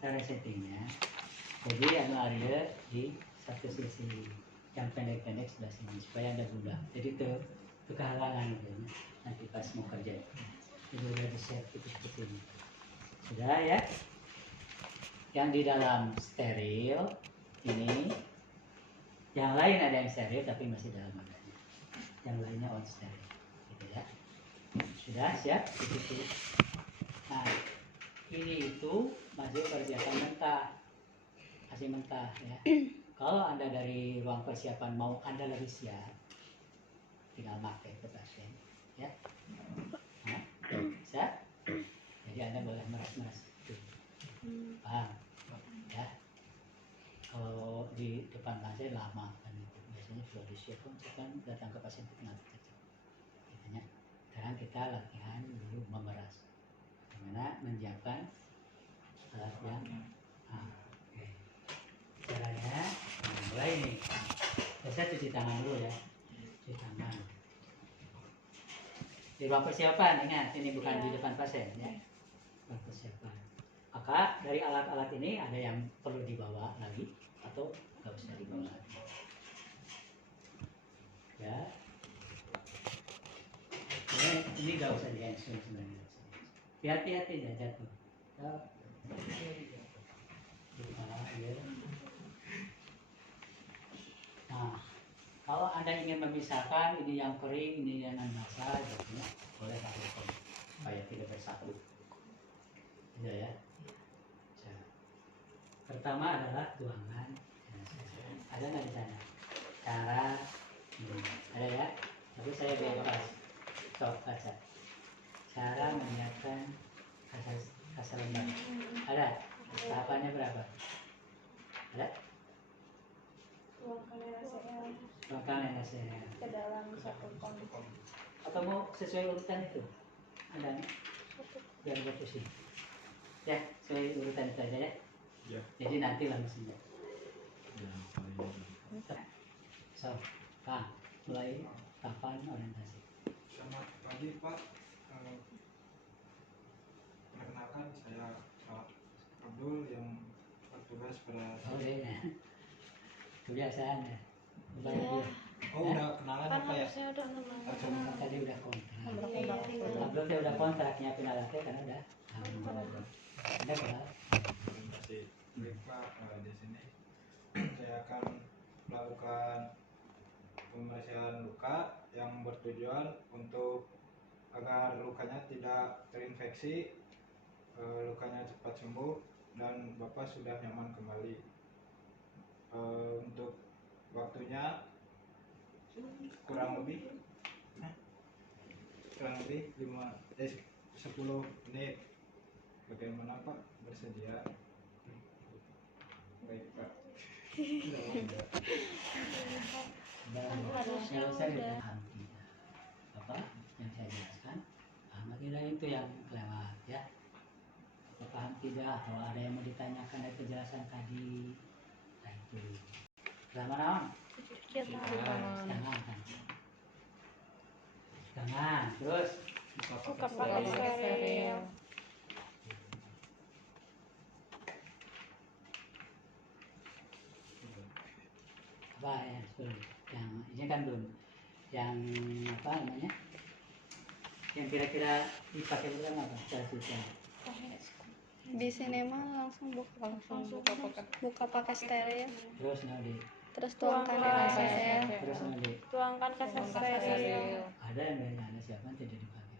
cara settingnya. Jadi area di satu sisi yang pendek-pendek sebelah sini supaya anda mudah. Jadi itu kehalangan gitu, nanti pas mau kerja. Jadi udah di set seperti ini. Sudah ya. Yang di dalam steril ini, yang lain ada yang steril tapi masih dalam adanya. Yang lainnya on steril, gitu ya. Sudah siap? Itu. Nah, ini itu masih persiapan mentah, masih mentah ya. Kalau anda dari ruang persiapan mau anda lebih siap, tinggal pakai ke pasien, ya. Nah, bisa. Jadi anda boleh meras-meras itu, paham? Ya. Kalau di depan pasien lama kan itu biasanya kalau disiapkan datang ke pasien itu tinggal kecil. Katanya, sekarang kita latihan dulu memeras. Gimana menyiapkan alat yang oke. Caranya mulai nih. Saya cuci tangan dulu ya. Cuci tangan. Di ruang persiapan, ingat ini bukan di depan pasien ya. Ruang persiapan. Maka dari alat-alat ini ada yang perlu dibawa lagi atau nggak usah dibawa lagi. Ya. Ini nggak usah di-action sebenarnya. Hati-hati ya jatuh. Nah, kalau anda ingin memisahkan ini yang kering, ini yang basah, gitu, boleh pakai kom supaya tidak bersatu. Gitu ya. Pertama adalah tuangan. Ada nggak di sana? Cara ada ya. Tapi saya bebas. Stop baca. Cara menyiapkan kasar lembab. Ada? Tahapannya berapa? Ada? Tuangkan NaCl ke dalam satu kom. Atau mau sesuai urutan itu? Ada nih? Biar nggak pusing. Ya, sesuai urutan itu aja ya. Ya. Jadi nanti langsung ya. So, Kang, mulai kapan orientasi? Selamat pagi Pak. Perkenalkan saya Abdul yang bertugas pada. Oh iya, kebiasaan ya. Iya. Oh udah kenalan Kan apa ya? harusnya udah kenalan. Tadi udah kontrak. Iya. Abdul teh udah kontrak nyiapin alatnya karena udah. Ada kenal? Masih baik Pak. Di sini saya akan melakukan pembersihan luka yang bertujuan untuk agar lukanya tidak terinfeksi, lukanya cepat sembuh dan Bapak sudah nyaman kembali. Untuk waktunya kurang lebih 10 menit. Bagaimana Pak, bersedia? Baik Pak. Harusnya udah apa yang saya jelaskan, paham tidak itu yang lewat ya? Apa paham tidak atau ada yang mau ditanyakan dari penjelasan tadi? Nah itu. Selama tangan, terus Buka pakai steril. apa ya yang ini kan belum yang apa namanya yang kira-kira dipakai pertama apa cara Di sini mah langsung buka pakai steril. terus nanti Terus tuangkan NaCl. terus nanti Tuangkan ke steril. ada yang dari anda siapkan tidak dipakai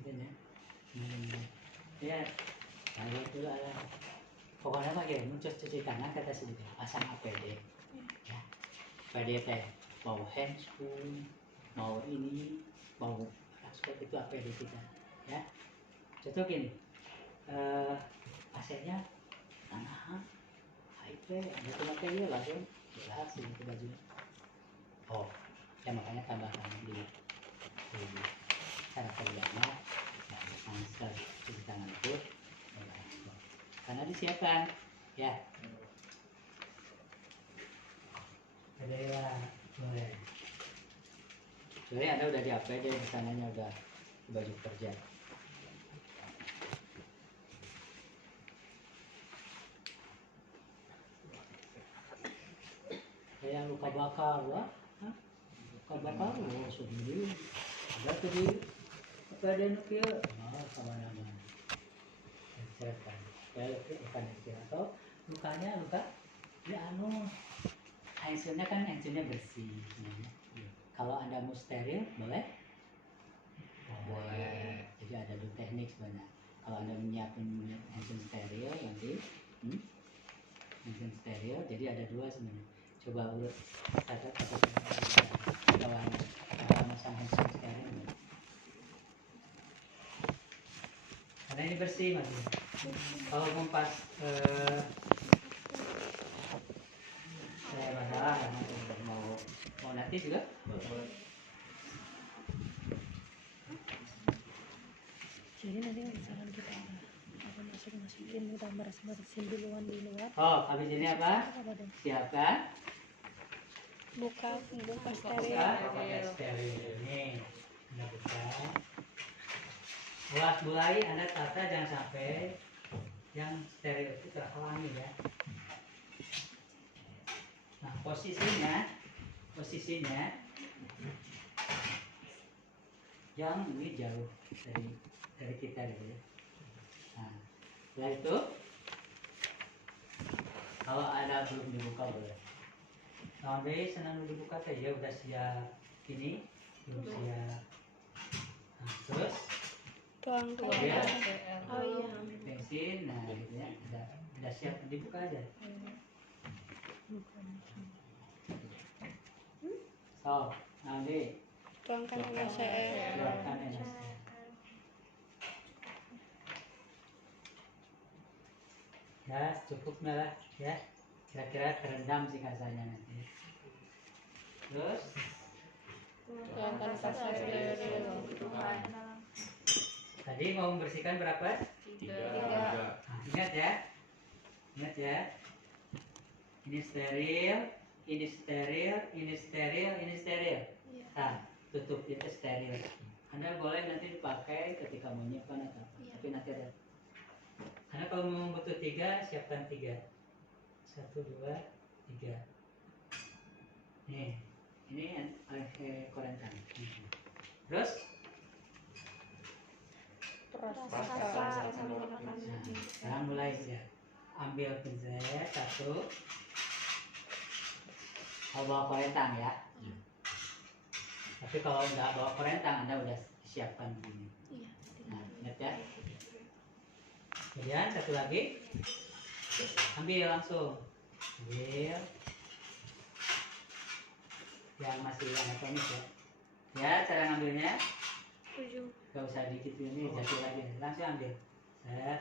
gitu ya ya kalau itu ada pokoknya mah ya muncul cuci tangan kata sendiri pasang APD ya APD teh mau handscoon mau ini mau raskot itu APD kita ya contoh gini AC-nya tanah HP ada cuma kayak dia langsung jelas itu bajunya oh ya makanya tambahkan di cara kerjanya ya masker cuci tangan itu karena disiapkan ya ada ya boleh jadi anda udah di APD sananya udah baju kerja bakar lah. Hah? Luka bakar lo sendiri. Ada tuh di apa ada nukia? Nah, kemana-mana. Selesai. Kayak ikan atau lukanya luka ini anu hasilnya kan hasilnya bersih. Kalau anda mau steril boleh? Boleh. Jadi ada dua teknik sebenarnya. Kalau anda menyiapkan handphone steril nanti, handphone steril, jadi ada dua sebenarnya. Coba urut catat kalau masang handphone steril. Karena ini bersih mas. Kalau kompas saya masalah mau nanti juga. Jadi nanti misalkan kita apa masukin udah beres-beresin duluan di luar. Oh, habis ini apa? Siapkan. Buka steril. Buka pakai steril. Nih, Anda buka. Mulai Anda tata jangan sampai yang steril itu terhalangi ya. Nah, posisinya yang ini jauh dari kita gitu ya. Nah, setelah itu kalau ada belum dibuka boleh. Sampai senang dibuka saja udah siap ini belum siap. Nah, terus Tuangkan ya, Oh iya. bensin, nah gitu ya, udah siap dibuka aja. So, nanti tuangkan NaCl. keluarkan NaCl. Ya, cukupnya lah ya. Kira-kira terendam sih kasarnya nanti. Terus Tuangkan steril. tadi mau membersihkan berapa? 3. Nah, ingat ya. Ini steril, ini steril, ini steril, ini steril. Nah, tutup itu steril. Anda boleh nanti dipakai ketika mau nyimpan atau tapi nanti ada. Karena kalau mau butuh 3, siapkan 3. 1, 2, 3. Nih, ini korentan. Terus Rasa. nah, sekarang mulai ya. Ambil pinset 1. Kalau bawa korentang ya. Tapi kalau nggak bawa korentang, Anda udah siapkan begini. Nah, ingat ya. Kemudian satu lagi, ambil langsung. Ambil yang masih anatomis ya. Ya, cara ngambilnya gak usah dikit ini, jatuh lagi. Langsung ambil. Set.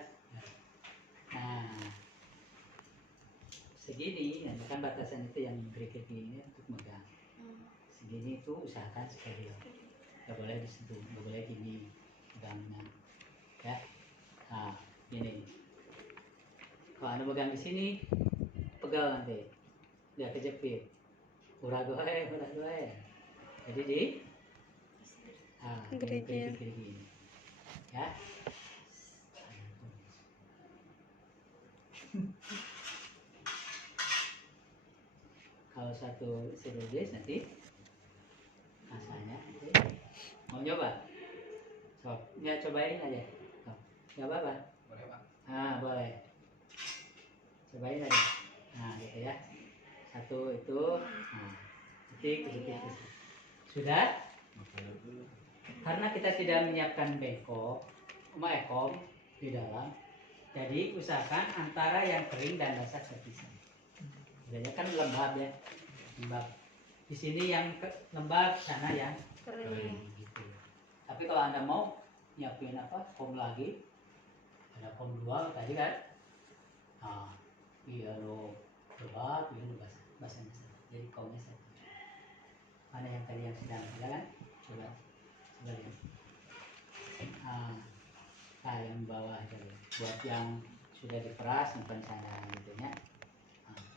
Nah, segini, nah, kan batasan itu yang berikut ini untuk megang. Segini itu usahakan steril. Gak boleh disentuh, gak boleh gini pegangnya. Ya. Nah, gini. Kalau Anda pegang di sini, pegal nanti. Dia kejepit. Uragoe. Jadi di gerigi. Ya. Kalau satu CDG nanti rasanya mau nyoba? So, ya cobain aja. Nggak apa-apa. Boleh, Pak. Nah, boleh. Cobain aja. Nah, gitu ya. Satu itu, nah, ketik. Sudah? Karena kita tidak menyiapkan bengkok, ekom di dalam, jadi usahakan antara yang kering dan basah terpisah. Biasanya kan lembab ya, lembab. Di sini yang lembab, sana yang kering. Gitu. Tapi kalau Anda mau nyiapin kom lagi, ada kom 2 tadi kan? Nah, iya lo lembab, iya lo basah. Jadi komnya satu. Mana yang tadi yang sedang jalan? Coba lihat. Nah, yang bawah itu buat yang sudah diperas simpan sana gitu ya.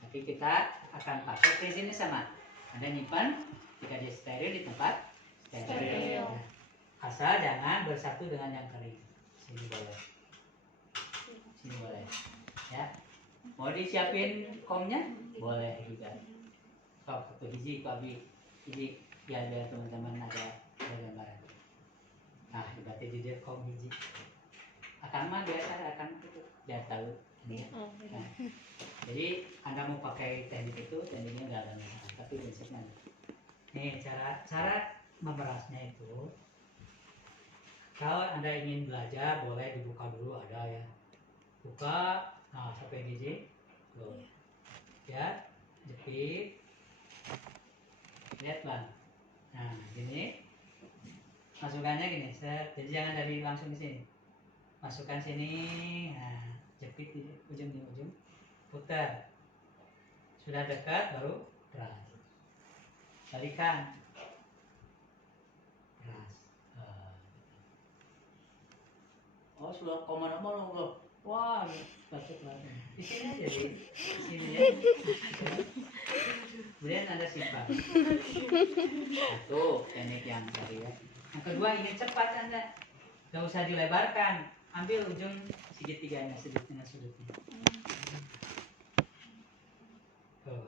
Tapi kita akan pakai prinsipnya sama. Anda nyimpan jika dia steril di tempat steril. Ya. Asal jangan bersatu dengan yang kering. Sini boleh. Ya. Mau disiapin komnya? Boleh juga. foto hiji ku abi hiji biar teman-teman ada gambaran. Nah berarti di dia kom hiji akan mah biasa akan itu biar tahu ini ya. Oh, iya. Nah, jadi anda mau pakai tekniknya nggak ada masalah, tapi prinsipnya nih cara memerasnya itu kalau anda ingin belajar boleh dibuka dulu, ada ya buka. Nah sampai gigi tuh ya, jepit, lihat bang. Nah gini masukannya gini set, jadi jangan dari langsung di sini, masukkan sini. Nah jepit di ujung putar, sudah dekat baru peras, balikan peras. Oh sudah kemana-mana loh. Wah batuk banget di sini aja di sini ya. Kemudian anda simpan satu teknik yang tadi ya. Yang kedua ingin cepat anda nggak usah dilebarkan, ambil ujung segitiganya dengan sudutnya. Tuh.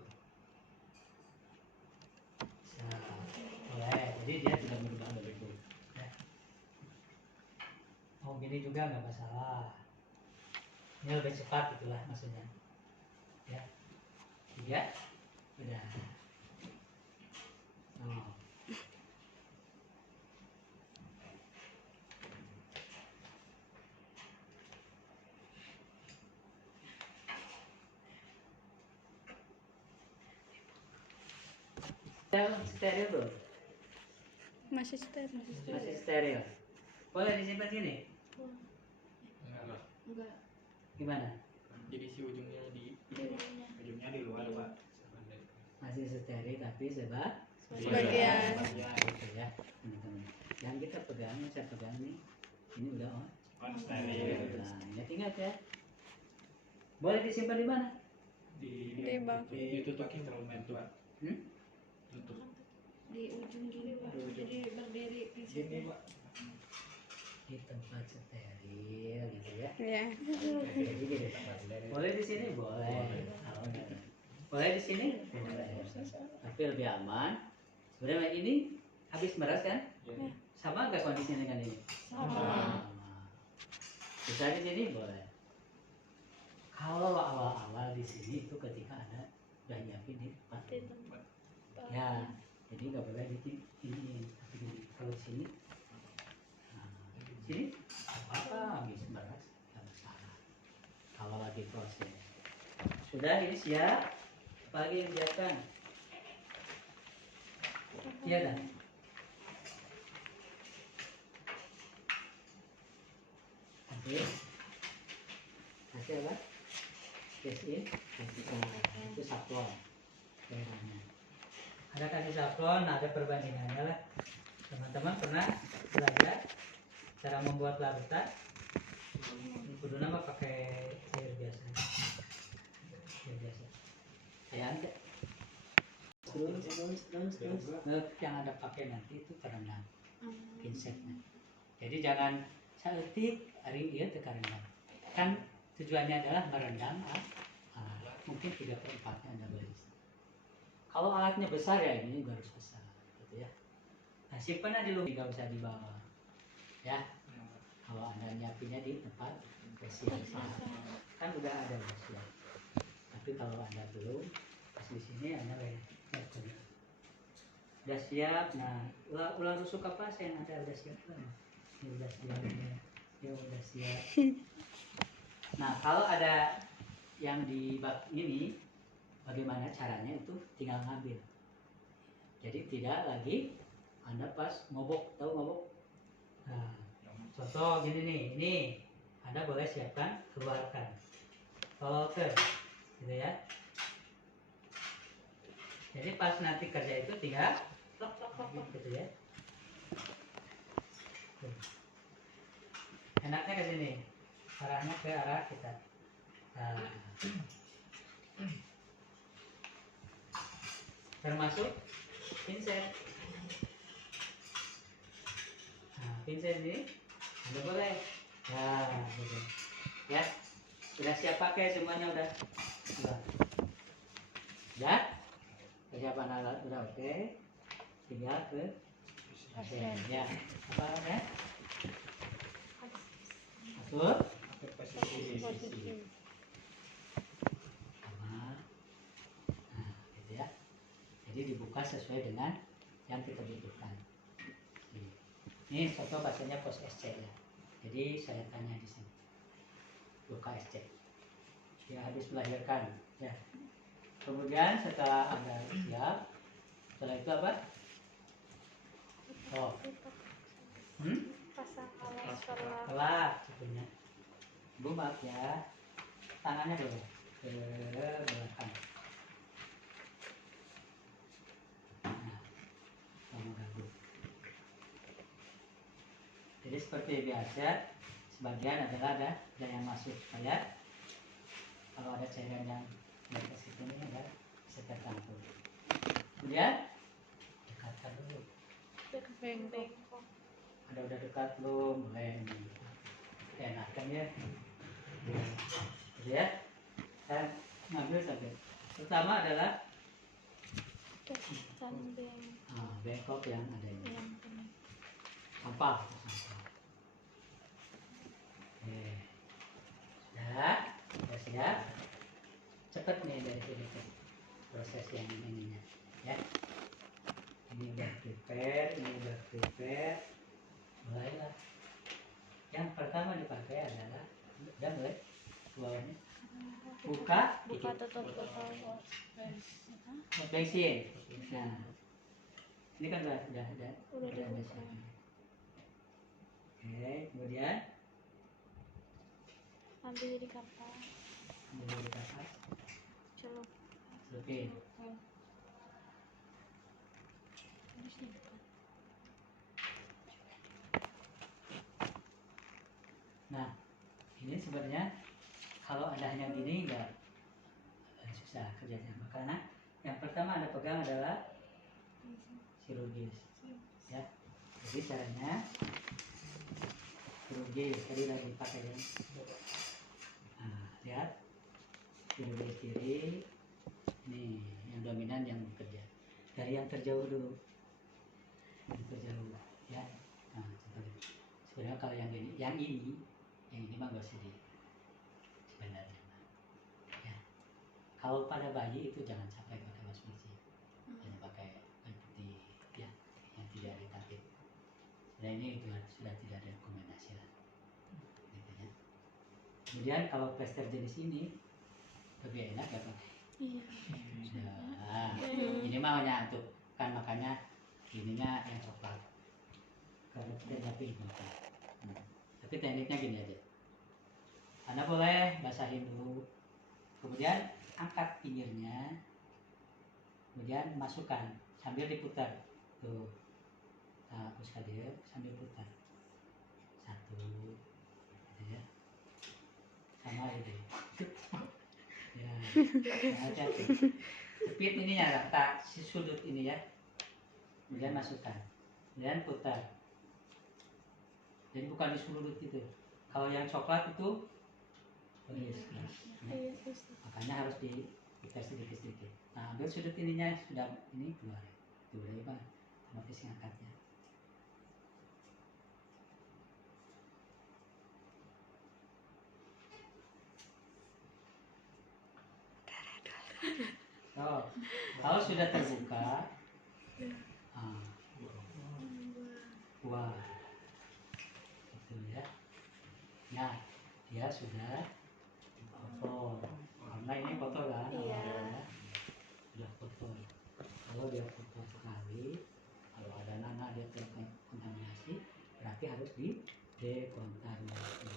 Boleh, jadi dia tidak berubah bentuk ya. Oh gini juga nggak masalah, ini lebih cepat itulah maksudnya ya. Tiga udah. Oh. Steril bro, Masih steril. masih steril. Boleh disimpan sini? Enggak lah. Gimana? Jadi si ujungnya di luar pak. Masih steril tapi Sebagian. gitu ya teman-teman. Yang kita pegang, saya pegang nih, ini udah on. Steril. Nah, ingat ya. Boleh disimpan di mana? Di bawah. Ditutup instrumen pak. Tutup. Di ujung gini Pak, jadi berdiri di Gini situ. pak. Di tempat steril gitu ya. Ya. Jadi gini, boleh di sini boleh. Oh, boleh di sini boleh. Tapi lebih aman. Sebenarnya ini habis meras kan? Ya. Sama nggak kondisinya dengan ini? Sama. Bisa di sini boleh. Kalau awal-awal di sini itu ketika ada udah nyiapin di tempat. Di tempat. Ya, jadi nggak boleh di ini. Tapi kalau di sini, nah, sini apa habis meras nggak masalah. Kalau lagi proses, sudah ini siap. Pagi yang siapkan. Iya dah. Kasih apa? Kasih itu saplon daerahnya. Ada kasih saplon, ada perbandingannya lah. Teman-teman pernah belajar cara membuat larutan? Kudu nama pakai air biasa. Air biasa. Kayak anda. Terus. Yang ada pakai nanti itu terendam pinsetnya. Jadi jangan seetik hari ini terendam. Kan tujuannya adalah merendam mungkin 3/4-nya anda beli. Kalau alatnya besar ya ini juga harus besar gitu ya. Nah simpan di luar, nggak usah dibawa ya. Kalau anda nyiapinnya di tempat siap kan udah ada siap. Tapi kalau anda belum pas di sini anda udah siap. Nah ular rusuk apa saya ada udah siap kan? Ini udah siap ya udah siap. Nah kalau ada yang di bak ini bagaimana caranya itu tinggal ngambil. Jadi tidak lagi anda pas ngobok, tahu ngobok? Nah, contoh gini nih, ini anda boleh siapkan keluarkan, follower gitu ya. Jadi pas nanti kerja itu tinggal klok gitu ya. Enaknya ke sini, arahnya ke arah kita. Nah, termasuk pinset. Nah, pinset ini udah boleh. Nah, gitu. Ya, sudah siap pakai semuanya udah. Udah. persiapan alat udah oke, tinggal ke pasien ya. Apa ya? Atur Atur posisi. Posisi. sama, nah gitu ya. Jadi dibuka sesuai dengan yang kita butuhkan. Ini foto pasiennya post SC ya. Jadi saya tanya di sini, luka SC, dia habis melahirkan ya. Kemudian setelah Anda siap, setelah itu apa? Oh, Pasang alas setelah telah sebenarnya. Bu maaf ya, tangannya boleh ke belakang. Nah, kamu ganggu. Jadi seperti biasa, sebagian adalah ada yang masuk supaya kalau ada cairan yang ke situ ini ada bisa tertampung. Kemudian dekatkan dulu. bengkok. Ada udah dekat belum? Boleh ini. Enakan ya. Jadi ya, saya ngambil sampai. Pertama adalah bengkok yang ada ini. Sampah. Oke. Sudah siap. Cepat nih dari sini tuh proses yang ininya ya. Ini udah prepare, mulailah. Yang pertama dipakai adalah udah mulai bawahnya buka tutup bensin. Nah, ini kan udah ada sini. Oke, kemudian ambil di kapas, ambil di atas, celup. celupin. Nah, ini sebenarnya kalau ada hanya gini nggak susah kerjanya. Karena yang pertama Anda pegang adalah chirurgis, ya. Jadi caranya chirurgis tadi lagi pakai yang, nah, lihat chirurgis kiri, nih yang dominan yang bekerja. Dari yang terjauh dulu, yang terjauh, ya. Nah, coba lihat. Sebenarnya kalau yang ini mah nggak usah di sebenarnya. Ya. Kalau pada bayi itu jangan sampai pakai wasmiji, hanya pakai kain putih, ya, yang tidak iritatif. Nah ini sudah tidak ada rekomendasi lah, gitu ya. Kemudian kalau plester jenis ini lebih enak ya pakai. Nah, ini mah hanya untuk kan makanya ininya yang coklat. Kalau tidak pink maka. Tapi tekniknya gini aja. Anda boleh basahin dulu, kemudian angkat pinggirnya, kemudian masukkan sambil diputar tuh. Nah, hapuskan dia sambil putar satu, gitu ya, sama itu ya. Nah, hati-hati speed ini ya, tak si sudut ini ya, kemudian masukkan, kemudian putar. Jadi bukan di sudut itu. Kalau yang coklat itu makanya harus diputar sedikit-sedikit. Nah, ambil sudut ininya, sudah ini keluar. Itu udah ya Bang, otomatis ngangkatnya. Oh, kalau sudah terbuka, wah, itu ya. Nah, dia sudah kotor. Karena ini kotor kan? Iya. Ya. Sudah kotor. Kalau dia kotor sekali, kalau ada nanah dia terkontaminasi, berarti harus dekontaminasi.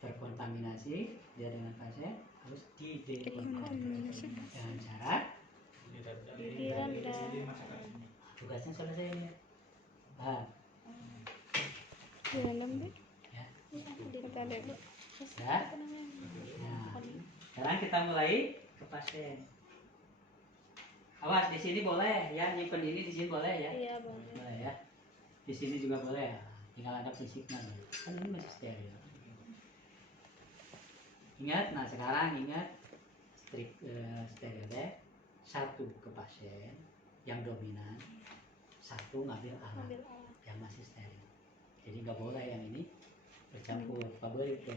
Terkontaminasi dia dengan pasien harus dekontaminasi. Dengan syarat tugasnya selesai ya. Paham? Di dalam deh. Ya. Kita ada Ya. Nah, sekarang kita mulai ke pasien. Awas di sini boleh ya, nyimpen ini di sini boleh ya. Iya boleh. Boleh ya. Di sini juga boleh ya. Tinggal ada fisiknya. Kan ini masih steril. Ingat, nah sekarang ingat steril deh. satu ke pasien yang dominan, satu ngambil alat Ambil alat. yang masih steril. Jadi nggak boleh yang ini bercampur, nggak boleh itu.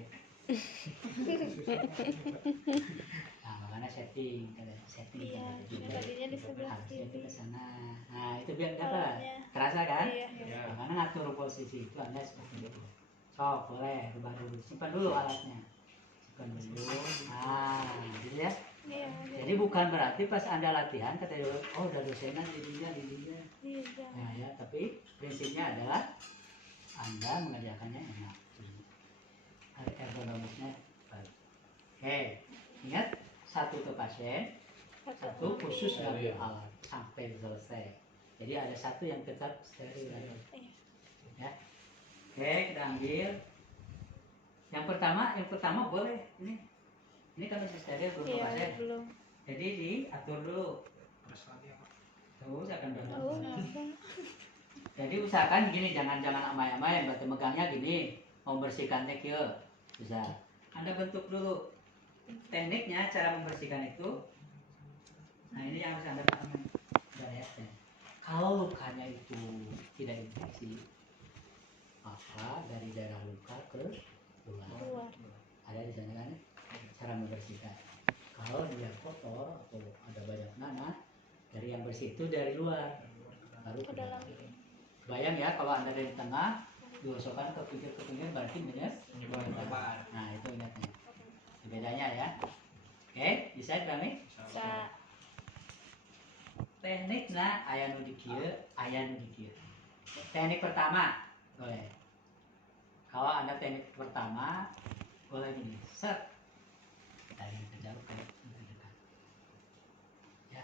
Nah, makanya setting, setting. Iya, Jadi, tadinya di sebelah harusnya itu kiri. ke sana. Nah, itu biar dapat. Alatnya. Terasa kan? Iya, iya. Ya. Makanya ngatur posisi itu Anda seperti itu. Sok, boleh, rubah dulu. Simpan dulu alatnya. Simpan dulu. Nah, gitu ya. Iya, Jadi bukan berarti pas Anda latihan kata dia, oh udah dosenan di dia. iya, jangan. Nah ya, tapi prinsipnya adalah Anda mengerjakannya enak. Ada ergonomisnya baik. Oke, ingat satu ke pasien, satu khusus ngambil alat sampai selesai. Jadi ada satu yang tetap steril. Iya. Ya. Oke, kita ambil. Yang pertama boleh ini kan masih steril belum ke Iya, pasien. belum. Jadi diatur dulu. Terus lagi apa? Terus akan Tahu berlaku. apa? Jadi usahakan gini, jangan amai-amai, berarti megangnya gini, mau bersihkan tekil, bisa. Anda bentuk dulu tekniknya, cara membersihkan itu. Nah ini yang harus Anda pahami. Udah ya, kalau lukanya itu tidak infeksi, maka dari daerah luka ke luar. Keluar. Ada di sana kan cara membersihkan. Kalau dia kotor atau ada banyak nanah, dari yang bersih itu dari luar, baru Ke ke dalam. dalam. Bayang ya kalau Anda dari tengah digosokkan ke pinggir berarti Menyebar. Nah itu ingatnya. Bedanya ya. Oke, bisa kami? Bisa. Teknik nah aya nu di kieu, aya nu di kieu. Teknik pertama boleh. Kalau Anda teknik pertama boleh gini, set dari yang jauh ke yang dekat. Ya.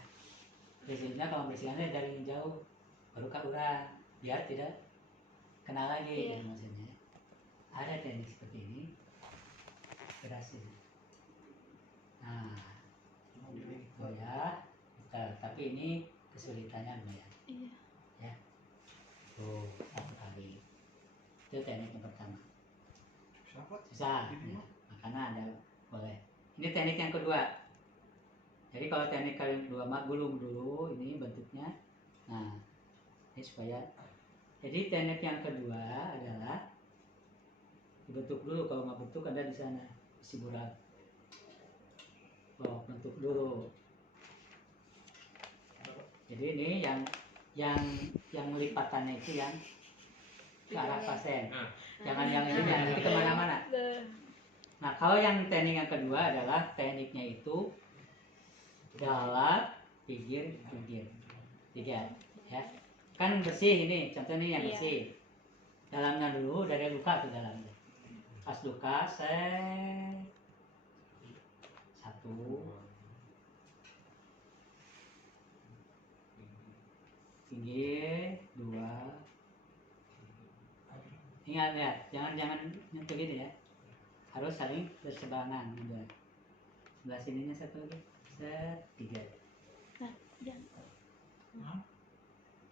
Biasanya kalau bersihkannya dari yang jauh baru ke urang biar tidak kena lagi Iya. gitu maksudnya. Ada teknik seperti ini berhasil. Nah, oh ya, bentar. Tapi ini kesulitannya lumayan. Iya. Ya, tuh satu kali. Itu teknik yang pertama. Susah. Ya. Makanya ada boleh. Ini teknik yang kedua. Jadi kalau teknik yang kedua mah gulung dulu ini bentuknya. Nah, ini supaya. Jadi teknik yang kedua adalah dibentuk dulu. Kalau nggak bentuk Anda di sana isi berat. Oh, bentuk dulu. Jadi ini yang lipatannya itu yang ke arah pasien. Jangan yang ini yang nanti kemana-mana. Nah, kalau yang teknik yang kedua adalah tekniknya itu dalam pinggir, tiga, ya. Kan bersih ini, contohnya yang Iya. bersih. Dalamnya dulu dari luka ke dalamnya. Pas luka, satu, pinggir, dua. Ingat ya, jangan nyentuh gini ya. Harus saling berseberangan. Dua. Sebelah sininya satu lagi, tiga. Nah, jangan.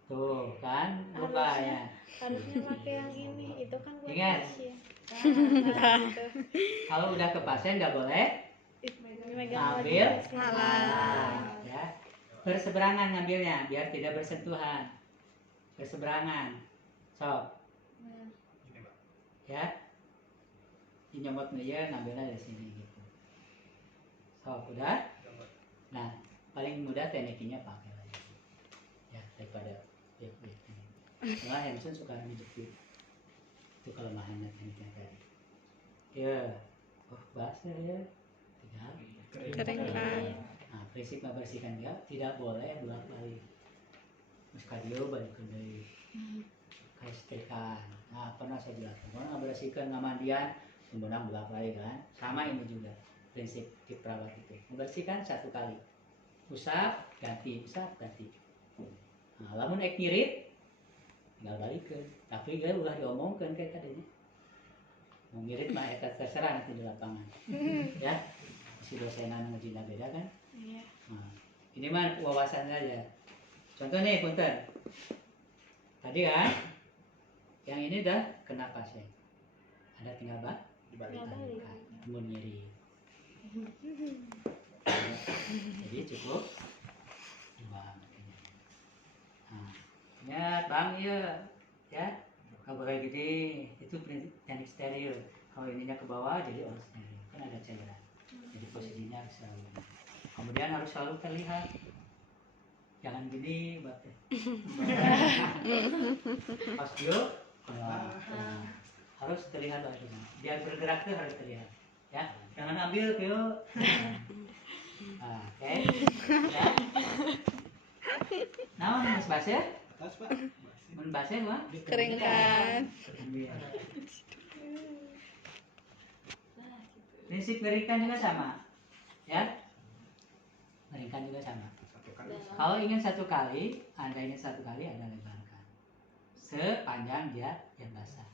Tuh kan luka ya. Harusnya pakai yang ini. Itu kan buat Ingat. pasien. Nah, gitu. Kalau udah ke pasien nggak boleh Megang ngambil lagi. alat, ya. Berseberangan ngambilnya biar tidak bersentuhan. Berseberangan. So, ya. Nyomot ya ngambilnya dari sini gitu. So, udah. Nah, paling mudah tekniknya pakai lagi. Ya, daripada ini. Malah Hanson suka menjepit. Itu kelemahannya tekniknya tadi. Ya, oh basah ya. Keringkan. Nah, prinsip membersihkan dia tidak boleh bolak-balik. Terus kadio balik ke deui. Kayak setrika. Nah, pernah saya jelaskan. Kalau membersihkan ngamandian, kemudian bolak-balik kan. Sama ini juga prinsip di perawat itu. Membersihkan satu kali. Usap, ganti, usap, ganti. Nah, lamun ek ngirit, tinggal balikin. Tapi dia udah diomongkan kayak tadinya. Mau ngirit mah eta terserah nanti di lapangan. Ya. Si dosenan ngejina beda kan? Iya. Nah, ini mah wawasan saja. Contoh nih, punten. Tadi kan, yang ini udah kena pasien. Ada tinggal Dibalik. Dibalik. Mun nyeri. Jadi cukup Ingat bang ya nggak boleh gini, itu prinsip teknik steril. Kalau ininya ke bawah jadi on steril, kan ada cairan, jadi posisinya harus selalu. Kemudian harus selalu terlihat, jangan gini bapak. Pas dulu harus terlihat lagi, biar bergerak tuh harus terlihat ya, jangan ambil yuk. Oke ya. Nah, Mas Basir, Atas Pak. Mas Basir mah Kering kan? Prinsip ngeringkan juga sama, ya. Ngeringkan juga sama. Satu kali. Kalau ingin satu kali, Anda ingin satu kali, Anda lebarkan sepanjang dia yang basah,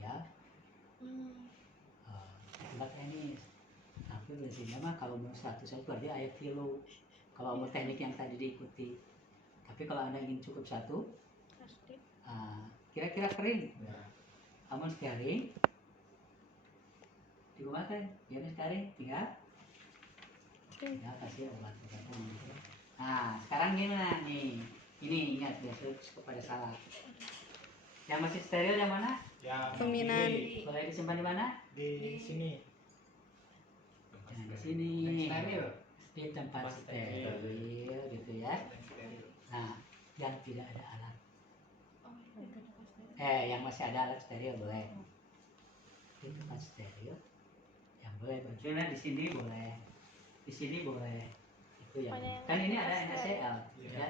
ya. Tempat tenis. Tapi biasanya mah kalau mau 100 berarti ayat kilo. Kalau mau teknik yang tadi diikuti. Tapi kalau Anda ingin cukup satu, kira-kira kering. Kamu kering, digunakan, biar kering, tinggal kasih obat-obatan. Nah, sekarang gimana nih? Ini ingat ya, kepada salah. Yang masih steril yang mana? Yang Pembinaan. Boleh disimpan di mana? di sini. Nah, di sini. Steril. Di tempat steril gitu ya. Nah, yang tidak ada alat. Yang masih ada alat steril boleh. Di tempat steril yang boleh. Bagaimana di sini boleh. Di sini boleh. Itu yang. Kan ini ada NaCl, ya.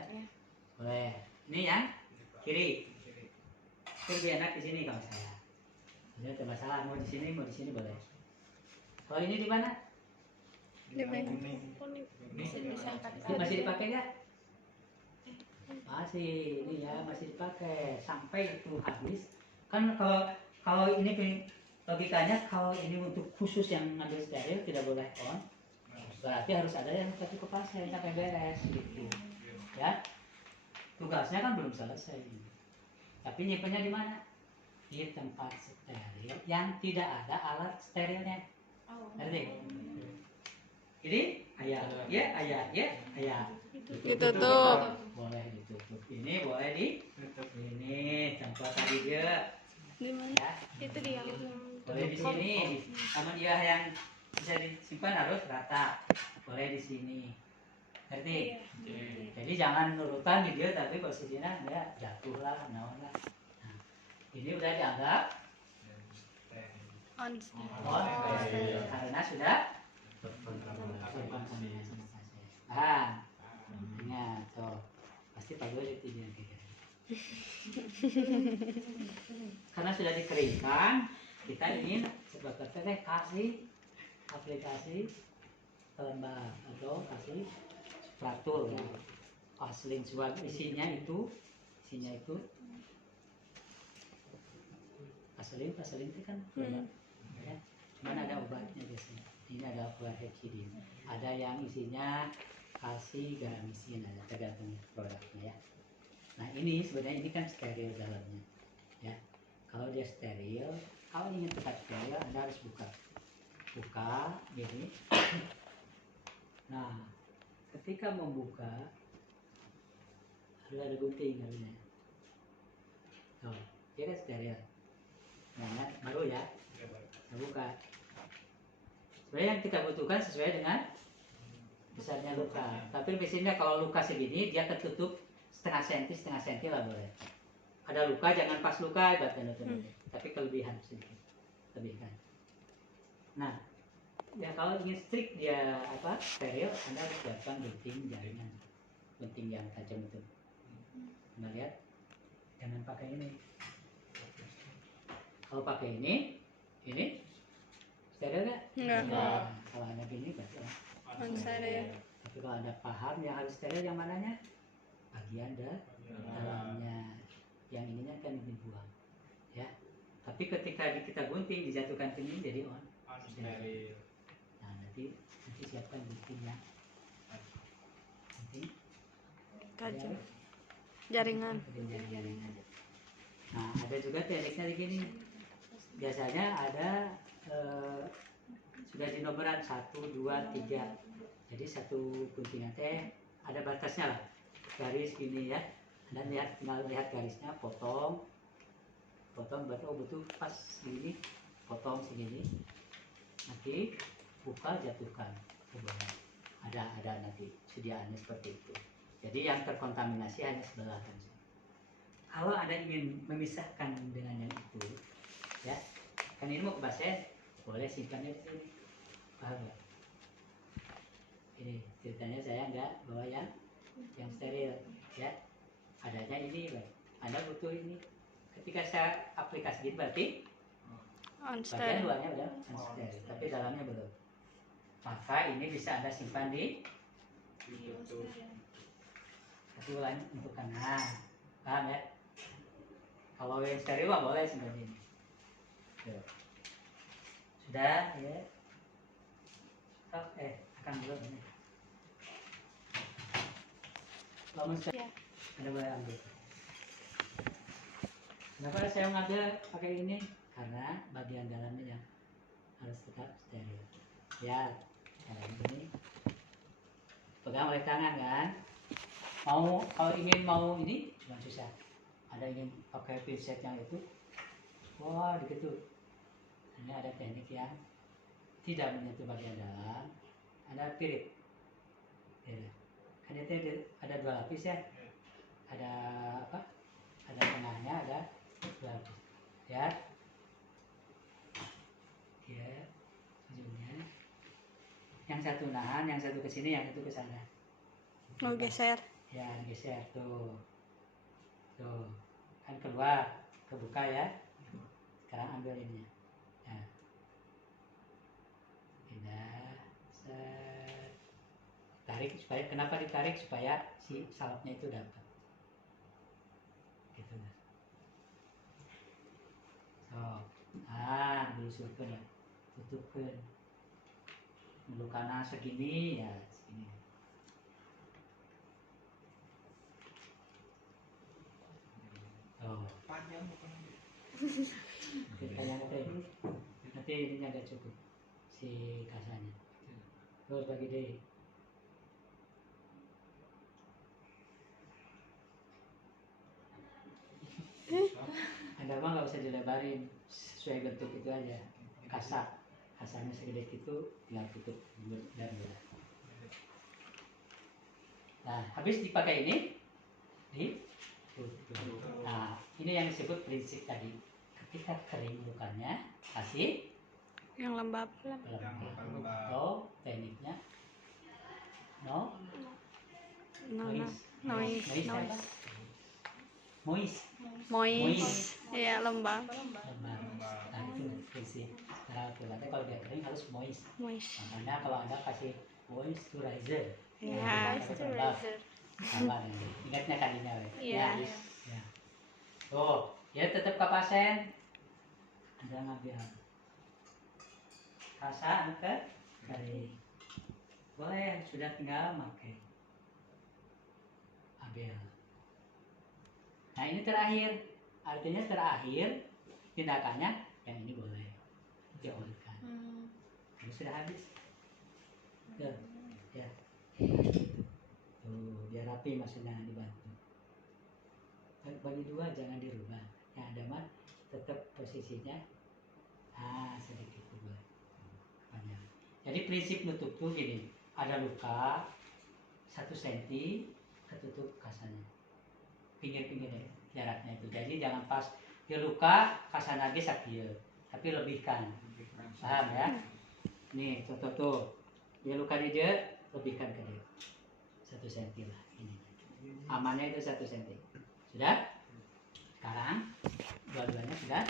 Boleh. Ini yang kiri. Itu lebih enak di sini kalau saya. Ini tidak masalah, mau di sini boleh. Kalau ini di mana? Di mana? Masih dipakai nggak? Masih, ini ya masih dipakai sampai itu habis. Kan kalau ini logikanya kalau ini untuk khusus yang ngambil steril tidak boleh on. Berarti harus ada yang satu ke pasien sampai beres gitu. Ya. Tugasnya kan belum selesai. Tapi nyimpennya di mana? Di tempat steril yang tidak ada alat sterilnya. Ngerti? Jadi ayah. Ditutup. Boleh ditutup. Ini boleh ditutup. Ini contoh tadi dia. Di mana? Ya. Itu dia. Boleh di sini. Namun dia yang bisa disimpan harus rata. Boleh di sini. Ngerti? Jadi jangan nurutan di dia tapi posisinya dia jatuh lah, naon lah. Nah, ini udah dianggap On. karena sudah ingat tuh pasti Pak Gue itu yang kayak gitu. Karena sudah dikeringkan, kita ingin sebagai kasih aplikasi pelembab atau kasih spratula ya. Aslin suap isinya itu paselin itu kan pelembab. Ya. Cuman ada obatnya biasanya. Ini ada obat hepcidin. Ada yang isinya kalsi garamisin, ada tergantung produknya ya. Nah ini sebenarnya ini kan steril dalamnya. Ya. Kalau dia steril, kalau ingin tetap steril, Anda harus buka gini. Nah, ketika membuka ada gunting harusnya. Tuh, dia kan steril. Nah, baru ya. Kita buka. Sebenarnya yang kita butuhkan sesuai dengan besarnya luka. Tapi biasanya kalau luka segini dia tertutup setengah senti lah boleh. Ada luka jangan pas luka ibaratnya tapi kelebihan sedikit. Lebihkan. Nah, ya kalau ingin strict dia steril, Anda harus siapkan gunting jaringan. Gunting yang tajam itu. Anda lihat, jangan pakai ini. Kalau pakai ini steril nggak? Enggak. Nah, kalau Anda gini berarti On steril. tapi kalau Anda paham yang harus steril yang mananya? Bagian dalamnya. Yang ininya kan dibuang. Ya. Tapi ketika kita gunting dijatuhkan ke ini jadi on. Steril. Nah, nanti siapkan guntingnya. Gunting. Tajam. Jaringan. Nah, ada juga tekniknya begini. Biasanya ada sudah dinomoran 1, 2, 3. Jadi satu guntingan teh ada batasnya lah. Garis gini ya. Anda tinggal lihat garisnya, potong berarti oh betul pas segini, potong segini, nanti buka jatuhkan ke bawah. Ada nanti sediaannya seperti itu. Jadi yang terkontaminasi hanya sebelah kan. Kalau Anda ingin memisahkan dengan yang itu, ya kan ini mau ke basen, boleh simpannya di sini, paham nggak? Ini ceritanya saya nggak bawa yang steril, ya adanya ini, Pak. Anda butuh ini. Ketika saya aplikasi berarti bagian Unsteril. luarnya udah unsteril, tapi dalamnya belum. Maka ini bisa Anda simpan di tapi ulang untuk kanan, paham ya? Kalau yang steril mah boleh simpan ini. Tuh. Sudah ya. Akan belum ini. Kalau Ya. Anda boleh ambil. Kenapa saya mengambil pakai ini? Karena bagian dalamnya yang harus tetap steril. Ya, kayak ini. Pegang oleh tangan kan. Kalau ingin mau ini cuma susah. Ada ingin pakai pinset yang itu, wah begitu. Ini ada teknik yang tidak menyentuh bagian dalam. Anda pirit. Ya. Kan itu ada 2 lapis ya. Ada apa? Ada tengahnya, ada 2 lapis. Ya. Ya. Ujungnya. Yang satu nahan, yang satu ke sini, yang satu ke sana. Mau geser. Ya, geser tuh. Tuh. Kan keluar, kebuka ya. Sekarang ambil ini. Nah. Pindah. Set. Tarik supaya, kenapa ditarik? Supaya si salapnya itu dapat. Gitu. So. Diusulkan ya. Tutupkan. Dulu kanan segini ya, segini. Oh. Panjang bukan? Nanti ini agak cukup si kasanya. Terus bagi deh. Anda mah nggak usah dilebarin, sesuai bentuk itu aja. Kasarnya segede itu tinggal tutup dan bulat. Nah, habis dipakai ini, nah ini yang disebut prinsip tadi. Ketika kering lukanya, kasih Yang lembab. pelembab atau tekniknya Noise. moist. Moist. Iya, lembab. Nah itu prinsip. Nah, kalau dia kering harus moist. Moist. Makanya kalau Anda kasih moisturizer, Ya. Moisturizer. sama nih. Ingatnya kalinya, Iya. Ya. Oh, ya tetap ke pasien. Anda ngambil rasa ke kering. Boleh, sudah tinggal pakai. Ambil. Nah ini terakhir, artinya terakhir tindakannya yang ini boleh dioleskan. Ini sudah habis. Tuh, ya. Tuh, biar rapi maksudnya dibantu. Bagi 2 jangan dirubah. Yang ada mah tetap posisinya sedikit boleh. Panjang. Jadi prinsip nutup tuh gini, ada luka 1 cm ketutup kasarnya. Pinggir-pinggirnya jaraknya itu. Jadi jangan pas dia luka kasar lagi sakit, tapi lebihkan. Paham ya? Nih contoh tuh, dia luka di dia, lebihkan ke dia 1 cm lah ini. Amannya itu 1 cm. Sudah? Sekarang dua-duanya sudah.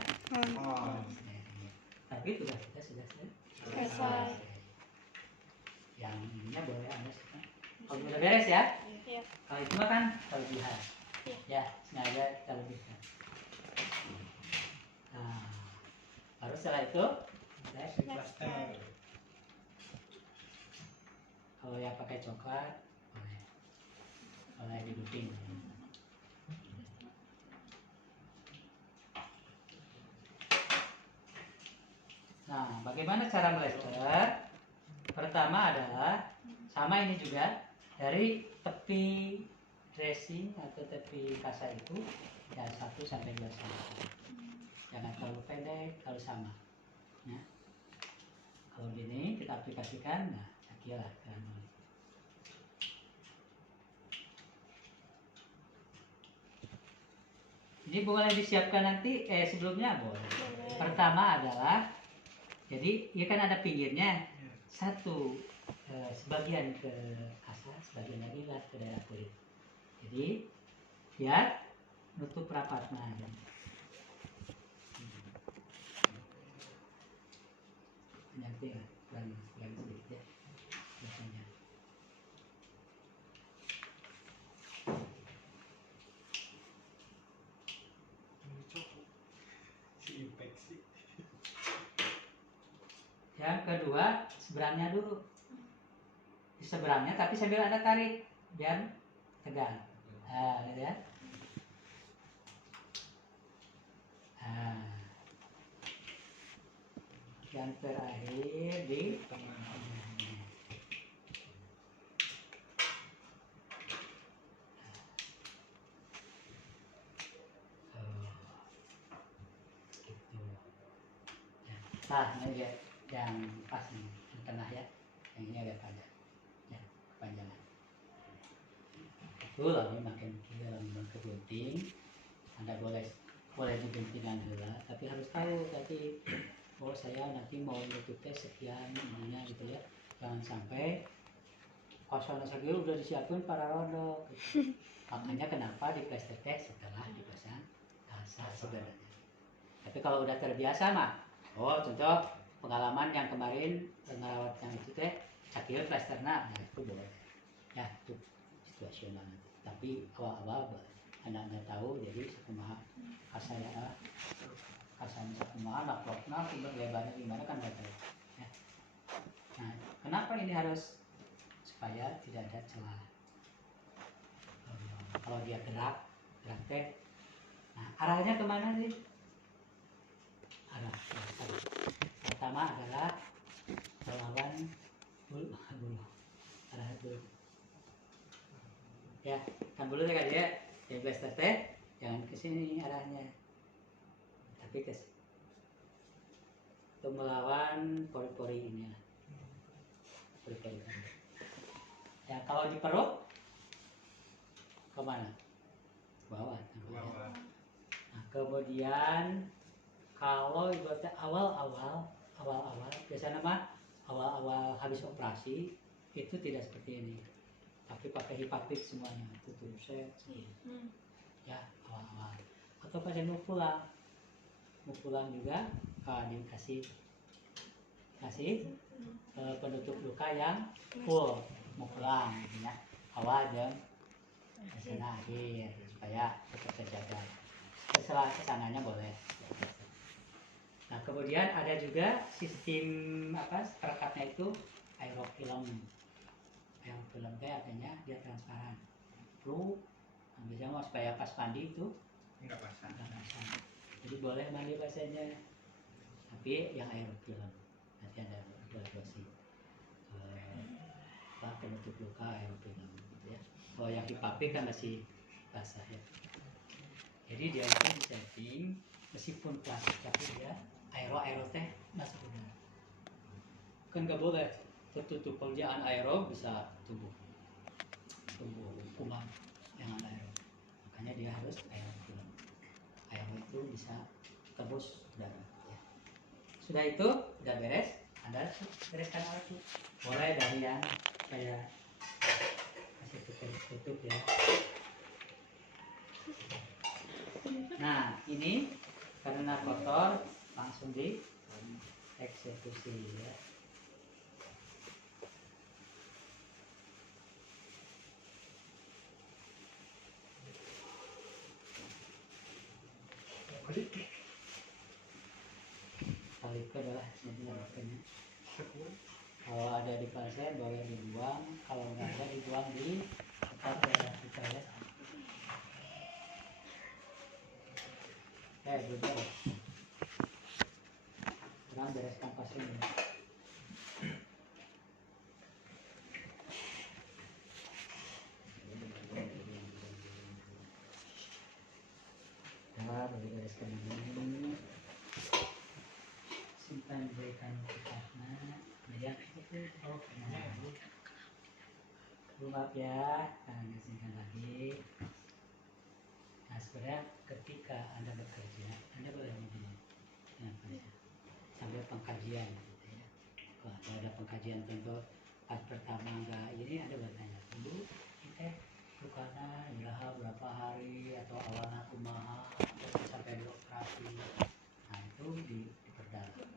Tapi tugas kita sudah Selesai. Yang ininya boleh Anda sudah. Kalau sudah beres ya? Iya. Kalau itu mah kan kelebihan. Iya. Ya, sengaja kita lebihkan. Nah, baru setelah itu Plaster. kalau yang pakai coklat boleh diduping. Nah, bagaimana cara melester? Pertama adalah sama ini juga dari tepi dressing atau tepi kasa itu ya 1 sampai 2 cm. Jangan terlalu pendek, terlalu sama. Ya. Kalau gini kita aplikasikan, nah kira kan. Ini boleh disiapkan nanti, sebelumnya boleh. Pertama adalah, jadi ya kan ada pinggirnya, satu sebagian ke kasa, sebagian lagi lah ke daerah kulit. Jadi biar nutup rapat nah. Nanti ya, kurang sedikit ya, biasanya. Yang kedua, seberangnya dulu. Di seberangnya tapi sambil ada tarik biar tegang. Nah, gitu ya. Nah. Yang terakhir di tengah. Nah, ini dia yang pas nih, yang tengah ya. Yang ini agak panjang. Ya, kepanjangan. Itu lalu makin kiri lalu ke gunting. Anda boleh diguntingkan dulu, tapi harus tahu tadi, oh saya nanti mau nutup tes sekian ininya gitu ya. Jangan sampai kosong saja udah disiapin para rondo. Gitu. Makanya kenapa di plaster tes setelah dipasang kasa sebenarnya. Tapi kalau udah terbiasa mah, oh contoh pengalaman yang kemarin ngerawat yang itu teh sakit plasterna, nah itu boleh ya, itu situasional. Tapi awal-awal anda nggak tahu, jadi sekumaha kasanya sekumaha naklokna lebarnya gimana kan nggak tahu ya. Nah kenapa ini harus supaya tidak ada celah. Kalau dia gerak teh, nah arahnya kemana sih? Arah pertama adalah melawan bulu arah bulu ya, kan bulu kan dia yang blaster teh jangan ke sini arahnya, tapi ke untuk melawan pori-pori ini lah, pori-pori ya. Kalau di perut kemana? Bawah. Nah kemudian kalau ibaratnya awal-awal biasanya mah awal-awal habis operasi itu tidak seperti ini, tapi pakai hipapit semuanya, tutup set ya awal-awal. Atau pasien mau pulang juga dikasih penutup luka yang full mau pulang ya, awal dan sana akhir supaya tetap terjaga. Setelah kesananya boleh. Nah kemudian ada juga sistem perekatnya itu aerofilm. Aerofilm itu artinya dia transparan. Flu, biasanya mau supaya pas mandi itu enggak basah. Jadi boleh mandi basahnya, tapi yang aerofilm. Nanti ada dosis penutup luka aerofilm gitu ya. Kalau yang hipapit kan masih basah ya. Jadi dia itu disetting meskipun plastik tapi dia aero teh masuk udara. Kan nggak boleh tertutup, pekerjaan aero bisa tumbuh kuman yang aero. Makanya dia harus aerofilm. Aero itu bisa tembus udara. Ya. Sudah itu udah beres, Anda bereskan alat itu. Mulai dari yang saya kasih tutup ya. Nah ini karena kotor langsung di eksekusi ya. Kali adalah kalau ada di pasien boleh dibuang, kalau nggak ada dibuang di tempat daerah kita ya. Betul. Sekarang bereskan pasien ini. Maaf ya, karena singkat lagi. Nah sebenarnya ketika Anda bekerja, Anda boleh memilih kenapa ya? Sambil pengkajian gitu ya. Kalau ada pengkajian contoh pas pertama enggak ini Anda bertanya dulu, oke, lukana iraha berapa hari atau awalnya kumaha atau sampai dioperasi. Nah itu diperdalam.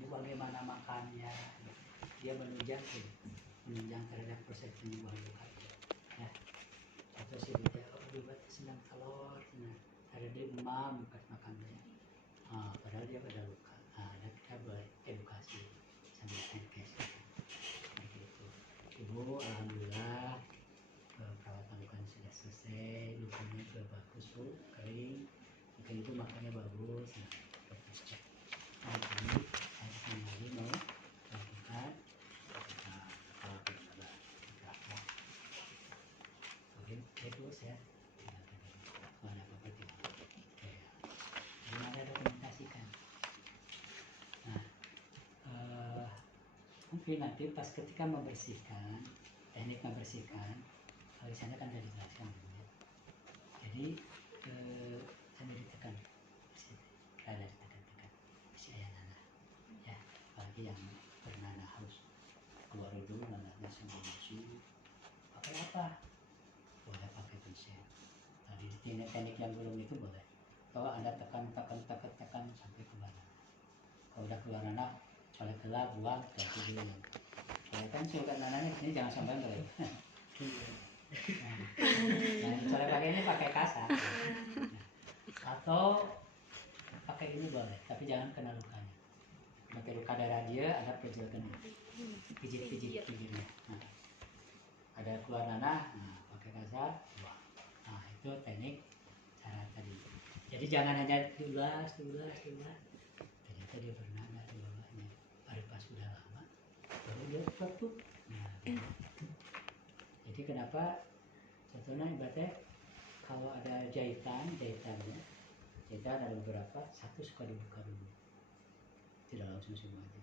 Ini bagaimana makannya, dia menunjang sih, menunjang terhadap proses penyembuhan luka. Ya, atau si dia obat senang telur, nah ada dia demam pas makannya. Padahal dia pada luka. Nah, kita boleh edukasi sambil handcase seperti itu. Ibu, alhamdulillah perawatan lukanya sudah selesai, lukanya sudah bagus bu, kering, mungkin itu makannya bagus. Nah, dokter cek. Nah, ini saya lagi mau lakukan kalau bersabar berapa. Oke, itu saya kalau ada apa-apa tinggal. Oke, gimana dokumentasikan. Nah, mungkin nanti pas ketika membersihkan, teknik membersihkan, kalau di sana kan sudah dijelaskan ya. Jadi sambil ditekan, ada ditekan-tekan, si ayah nanah, ya, apalagi yang bernanah harus keluar dulu nanahnya semua musuh. Pakai apa? Boleh pakai pensil. Tadi teknik yang belum itu boleh. Kalau Anda tekan sampai ke mana? Kalau udah keluar nanah, oleh gelap buang ganti dulu. Kalau kan suka nanahnya ini jangan sampai balik. Nah, cara pakainya pakai kasar. Nah, atau pakai ini boleh, tapi jangan kena lukanya. Pakai luka darah dia, Anda pijitkan, pijit-pijitnya. Nah, ada keluar nanah, nah, pakai kasar, buang. Nah, itu teknik cara tadi. Jadi jangan hanya diulas. Ternyata dia bernanah di bawahnya. Pada pas sudah lama, baru dia tutup. Nah, jadi kenapa? Contohnya ibaratnya kalau ada jahitannya, jahitan ada beberapa, satu suka dibuka dulu, tidak langsung semuanya.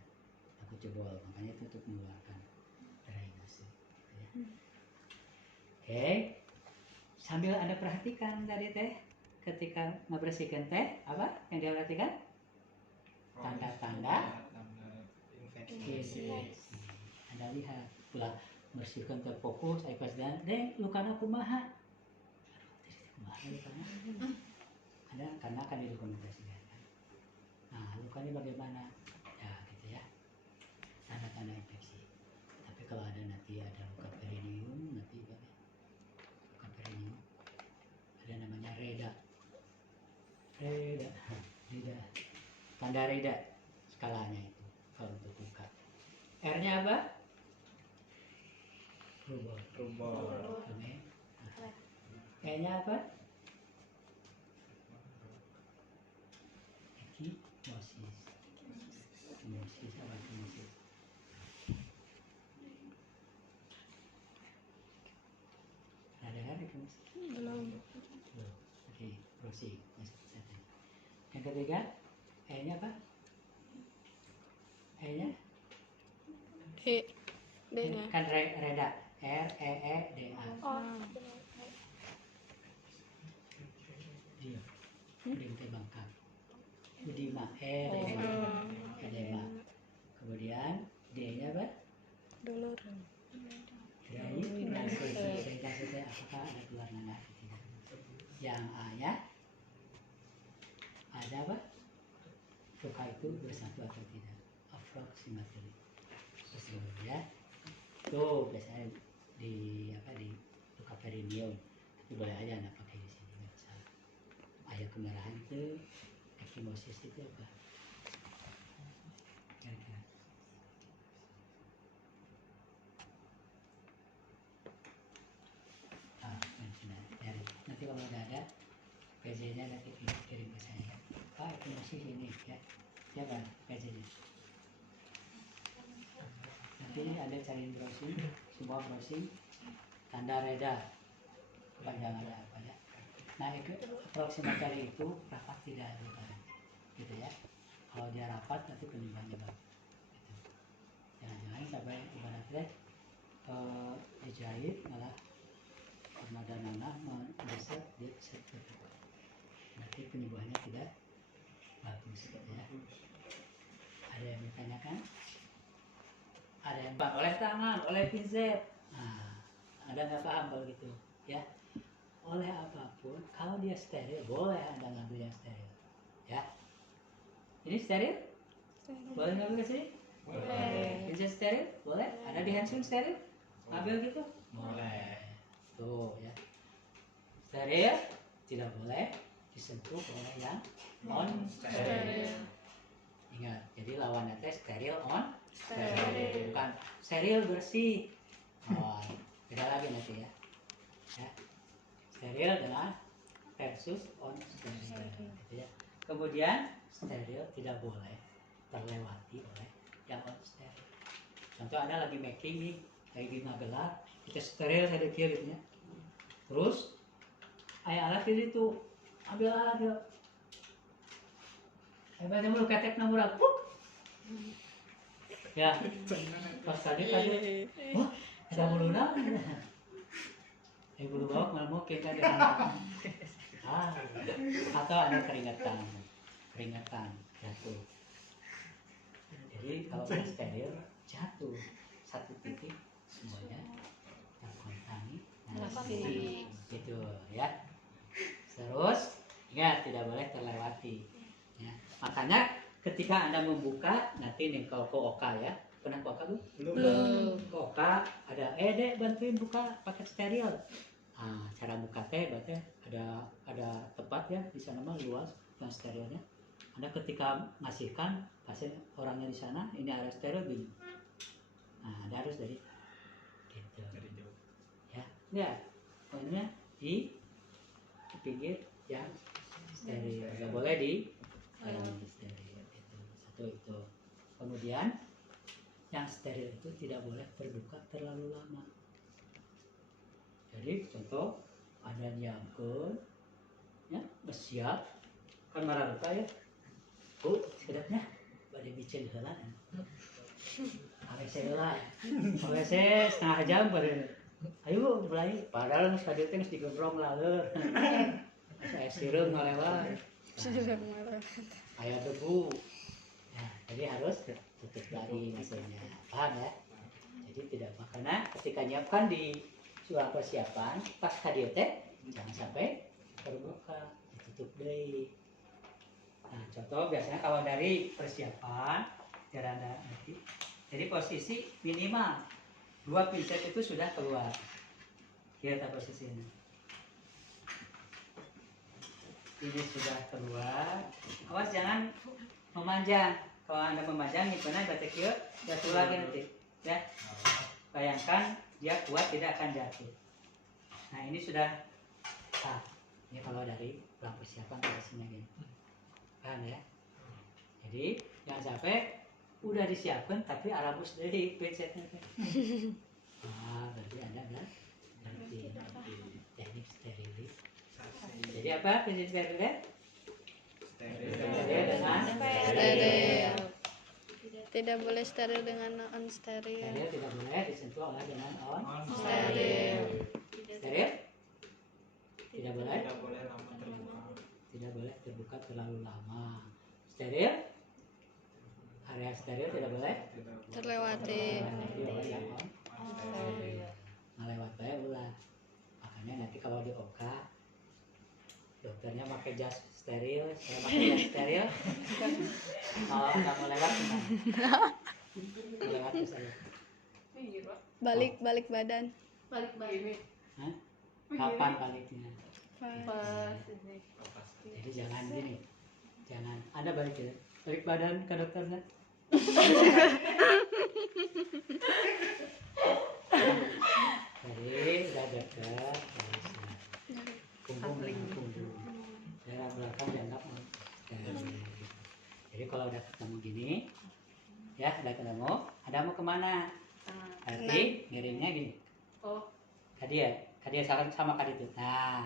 Aku jebol, makanya itu untuk mengeluarkan drainase. Gitu ya. Oke, sambil Anda perhatikan tadi teh, ketika membersihkan teh, apa yang dia perhatikan? Tanda-tanda infeksi. Anda lihat, pula bersihkan terfokus, pas dan lukana kumaha. Aduh, lukana. Karena akan didokumentasikan. Nah, lukanya bagaimana? Ya, gitu ya. Tanda-tanda infeksi. Tapi kalau ada nanti ada luka perineum, nanti boleh. Luka perineum. Ada namanya reda. Tanda reda skalanya itu kalau untuk luka. R-nya apa? Rubor. E-nya apa? Ekimosis. Ada kan ekimosis? Belum. Oke, proceed. Yang ketiga, E-nya apa? E-nya? D-nya. Kan reda. R-E-E-D-A. Diam. Diam ke bangkang. Udima. Edema. Kemudian D-nya apa? Dulur. Drainase. Apakah ada keluar nanah atau tidak? Yang A-nya ada apa? Luka itu bersatu atau tidak? Approximately. Terus ya. Tuh biasanya di luka perineum. Tapi boleh aja Anda pakai di sini nggak masalah. Air kemerahan itu ekimosis itu apa? Kira-kira. Dari nanti kalau udah ada PJ-nya nanti kirim ke saya. Pak ekimosis ini ya. Siapa PJ-nya? Nanti Anda cari browsing, semua browsing, tanda reda, kepanjangannya apa ya. Nah itu approximately itu rapat tidak bukan, gitu ya. Kalau dia rapat nanti penyebabnya bagus. Gitu. Jangan-jangan sampai teh dijahit malah permadanana mendesak dia bisa terbuka. Berarti penyembuhannya tidak bagus ya. Ada yang ditanyakan? Ada yang Pak, oleh tangan, oleh pinset. Nah, Anda nggak paham kalau gitu ya. Oleh apapun, kalau dia steril boleh Anda ngambil yang steril ya. Ini steril? Boleh ngambil ke sini? Boleh. Pinset steril? Boleh. Ada di handphone steril? Ambil gitu? Boleh. Tuh ya. Steril tidak boleh disentuh oleh yang non steril. Ingat, jadi lawannya teh steril on steril, bukan steril bersih. Oh, beda lagi nanti ya. Ya. Steril dengan versus on steril. Gitu ya. Kemudian steril tidak boleh terlewati oleh yang on steril. Contoh Anda lagi making nih, lagi di Magelang, kita steril sedikit gitu ya. Terus ayah alat itu ambil alat ya. Hebatnya mulu ketek nomor aku. Ya, pas tadi, wah, ada muluna. Bulu bawak malah mau kita di sana. Atau ada keringatan jatuh. Jadi kalau yang steril jatuh satu titik semuanya terkontaminasi. Gitu ya. Terus ingat tidak boleh terlewati. Ya. Makanya ketika Anda membuka nanti nih kalau ke Oka ya, pernah ke Oka belum? Belum. Ke Oka ada Dek bantuin buka paket steril. Nah, cara buka teh berarti ada tempat ya di sana mah luas yang sterilnya. Anda ketika ngasihkan pasien orangnya di sana ini area steril gini. Nah, Anda harus dari gitu. Dari jauh. Ya, ya. Pokoknya di pinggir yang steril. Nggak boleh di steril. Satu itu. Kemudian yang steril itu tidak boleh berbuka terlalu lama. Jadi contoh ada nyiapkeun ya bersiap kan marah luka ya. Sedapnya bade bicen heula. AWC heula. AWC setengah jam bade. Ayo mulai padahal geus kadieu teh geus digembrong laleur. Asa sireung ngalewat. Aya debu. Ya, jadi harus tutup lagi maksudnya. Paham ya? Jadi tidak makanya ketika nyiapkan di surat persiapan pas kadieu teh jangan sampai terbuka, ditutup deui. Nah, contoh biasanya kalau dari persiapan biar Anda ngerti. Jadi posisi minimal 2 pinset itu sudah keluar. Lihat posisinya. Ini sudah keluar. Awas jangan memanjang. Kalau Anda memanjang nyimpenan berarti kieu jatuh lagi nanti. Ya. Bayangkan dia kuat tidak akan jatuh. Nah ini sudah sah. Ini kalau dari pulang persiapan posisinya gini. Paham ya? Jadi jangan sampai udah disiapkan tapi arabus dari pinsetnya. Berarti Anda ngerti teknik sterilisasi. Jadi apa teknik sterilisasi? Steril dengan Steril. Tidak boleh steril dengan non steril. steril tidak boleh disentuh oleh dengan on Steril. steril tidak boleh Tidak boleh lama terbuka. tidak boleh terbuka terlalu lama. Steril area steril tidak boleh Tidak boleh. Terlewati. melewati oleh yang on Steril. ngelewat bae ulah. Makanya nanti kalau di Oka dokternya pakai jas steril, saya pakai jas steril. Kalau nggak mau lewat gimana? Mau lewat ke saya. Balik badan. Hah? Kapan baliknya? Pas. Jadi jangan gini, jangan Anda balik ya, balik badan ke dokternya. Jadi udah dekat, punggung dengan punggung, daerah belakang dianggap jadi kalau udah ketemu gini, ya udah ketemu, Anda mau kemana? Berarti ngirimnya gini. Tadi sama kali itu. Nah,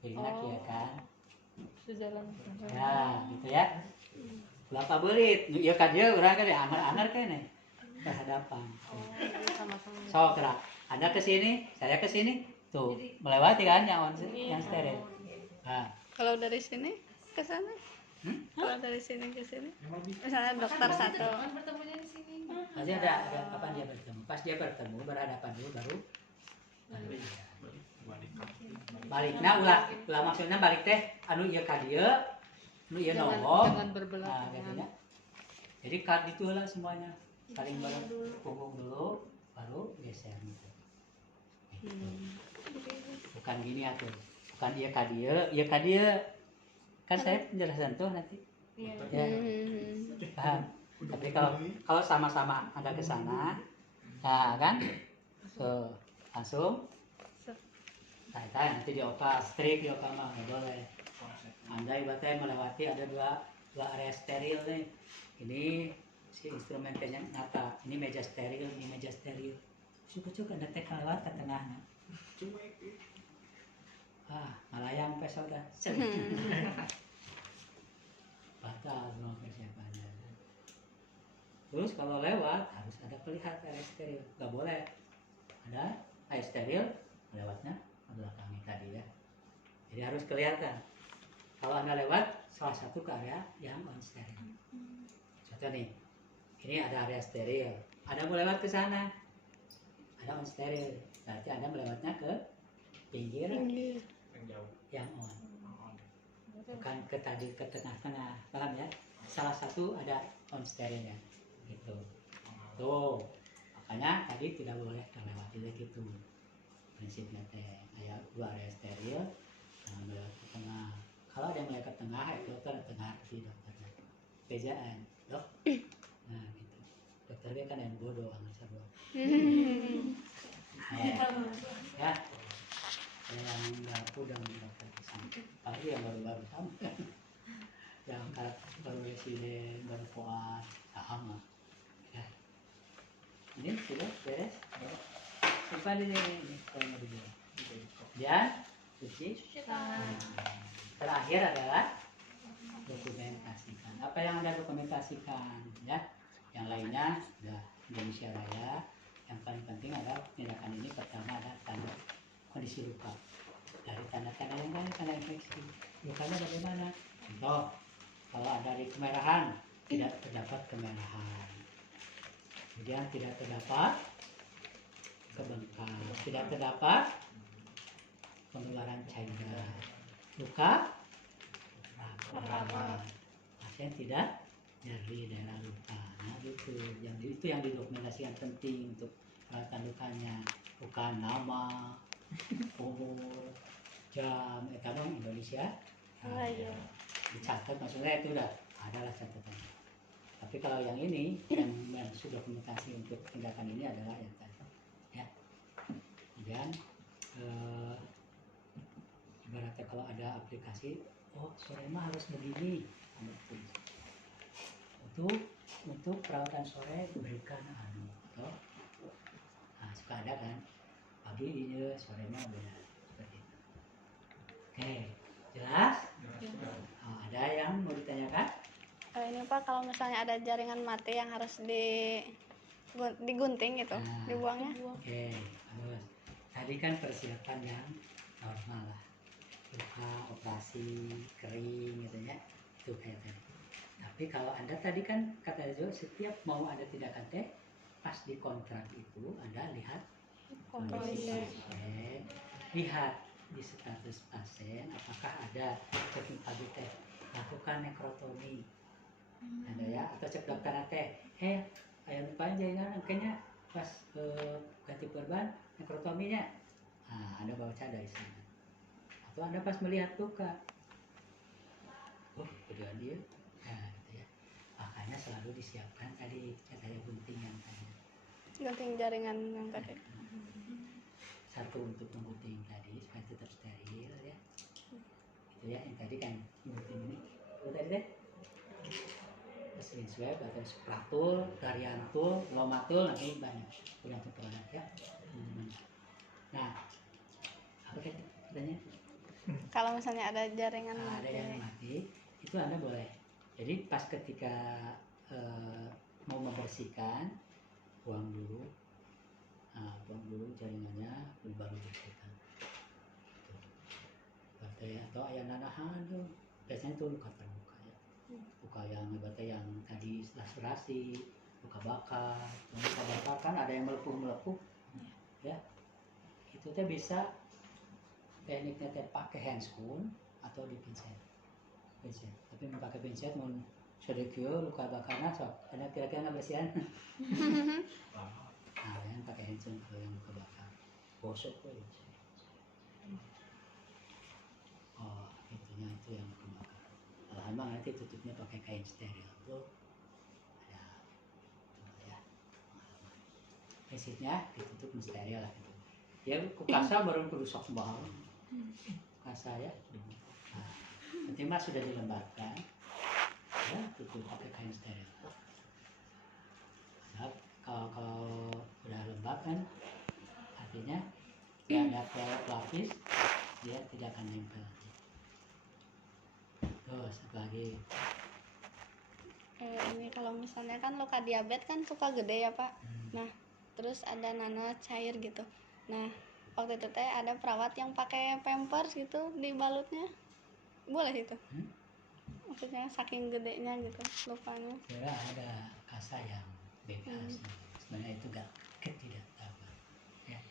begini ya kan. Sejalan. Ya, gitu ya. Berapa belit? Ya kan dia urang kan ya anar-anar kan nih. berhadapan. Oh, jadi sama-sama. So gerak, Anda ke sini, saya ke sini, tuh melewati kan yang steril. Nah, Kalau dari sini ke sana? Kalau dari sini ke sini? Misalnya dokter satu. bertemunya di sini. pasti ada kapan dia bertemu. Pas dia bertemu berhadapan dulu baru baliknya ulah maksudnya balik teh anu ieu ka dieu, anu ieu nongol. Jangan berbelah Nah, gitu nya. Jadi kad itu lah semuanya. Saling bareng punggung dulu baru geser gitu. Bukan gini atuh. Bukan ieu ka dieu, kan saya penjelasan tuh nanti. Iya. Ya, paham. Tapi kalau sama-sama Anda ke sana, nah kan, so, langsung, nah, nanti dioper, strik dioper mah nggak boleh. Anda ibaratnya melewati ada dua area steril nih. Ini si instrumennya nyata, ini meja steril, ini meja steril. Cukup Anda tek lewat ke tengahnya. Malayang pes udah. Batal semua persiapannya. Terus kalau lewat harus ada pelihat air steril, nggak boleh ada air steril lewatnya ke belakang tadi ya. Jadi harus kelihatan. Kalau Anda lewat salah satu ke area yang on steril. Contoh nih, ini ada area steril. Anda mau lewat ke sana, ada on steril. Berarti Anda melewatnya ke pinggir Yang jauh. yang on. Bukan ke tengah-tengah, paham ya? Salah satu ada on sterilnya, gitu. Tuh, makanya tadi tidak boleh terlewati gitu. Prinsipnya teh, ada dua area steril, jangan melewat ke tengah. Kalau ada yang melewat ke tengah, dokter tengah di dokternya. Bejaan, dok. Nah, gitu. Dokter dia kan yang bodoh, nggak sabar. Ya. Yang baru dan dokter kesana. Apalagi yang baru-baru sama. Yang baru residen, baru koas, sama. Ya. Ini sudah beres. Simpan ini poinnya dulu. Dan cuci. Terakhir adalah dokumentasikan. Apa yang Anda dokumentasikan, ya? Yang lainnya sudah Indonesia Raya. Yang paling penting adalah tindakan ini pertama ada tanda kondisi luka. Dari tanda-tanda yang lain, tanda infeksi. Lukanya bagaimana? Contoh, kalau ada di kemerahan, tidak terdapat kemerahan. Kemudian tidak terdapat kebengkak, tidak terdapat penularan cairan. Luka rapat. Pasien tidak nyeri daerah luka. Nah, itu yang didokumentasikan penting untuk perawatan lukanya. Bukan nama, umur, jam, dong Indonesia. Iya. Dicatat maksudnya itu udah adalah catatan. Tapi kalau yang ini yang sudah dokumentasi untuk tindakan ini adalah yang tadi, ya. Kemudian ibaratnya kalau ada aplikasi, oh sore mah harus begini, untuk perawatan sore berikan toh. Nah, suka ada kan pagi ini sore mah beda seperti itu. Oke, jelas? Ada yang mau ditanyakan? Ini Pak, kalau misalnya ada jaringan mati yang harus digunting gitu, dibuangnya. Oke, bagus. Tadi kan persiapan yang normal lah, luka, operasi, kering gitu ya, itu kayak tadi. Tapi kalau Anda tadi kan kata Jo, setiap mau ada tindakan teh, pas di kontrak itu Anda lihat kondisi pasien, lihat di status pasien apakah ada teknik pagi teh lakukan nekrotomi, ada ya, atau cek dokter teh, ayam depan jaringan angkanya pas ganti perban nekrotominya, Anda baca dari sana, atau Anda pas melihat luka, kemudian dia, gitu ya, makanya selalu disiapkan tadi katanya gunting yang tadi. Gunting jaringan yang tadi. Satu untuk menggunting tadi supaya tetap steril ya. Itu ya yang tadi kan gunting ini. Itu tadi deh. Mesin swab atau spratul, variantul, lomatul nanti banyak tergantung produk ya. Nah, apa tadi katanya? Kalau misalnya ada jaringan mati. Ada yang mati, itu Anda boleh. Jadi pas ketika mau membersihkan, buang dulu. Nah, buang dulu jaringannya, baru bersihkan. Tuh. Berarti atau ayah nanahan tuh, biasanya tuh luka terbuka ya. Luka yang berarti yang tadi laserasi, luka bakar. Luka bakar kan ada yang melepuh ya. Itu teh bisa tekniknya teh pakai handscoon atau di pinset. Tapi memakai pinset mun sedikit luka bakarnya sok karena kira-kira nggak bersihan. Nah, yang pakai handscoon kalau yang luka bakar gosok tuh. Oh, itunya itu yang luka bakar. Emang nanti tutupnya pakai kain steril tuh. Ada tuh ya. Prinsipnya ditutup steril lah gitu. Ya kasa baru kudu sok sembarangan. Kasa ya. Nah, nanti mas sudah dilembabkan. Ya, tutup pakai kain steril. Nah, kalau udah lembab kan, artinya dia ada pelapis, dia tidak akan nempel. Terus lagi. Ini kalau misalnya kan luka diabetes kan suka gede ya Pak. Nah, terus ada nano cair gitu. Nah, waktu itu teh ada perawat yang pakai pampers gitu dibalutnya. Boleh itu? Maksudnya saking gedenya gitu lukanya. Kira ada kasa yang bebas. Sebenarnya itu gak ketidaktahuan. Ya,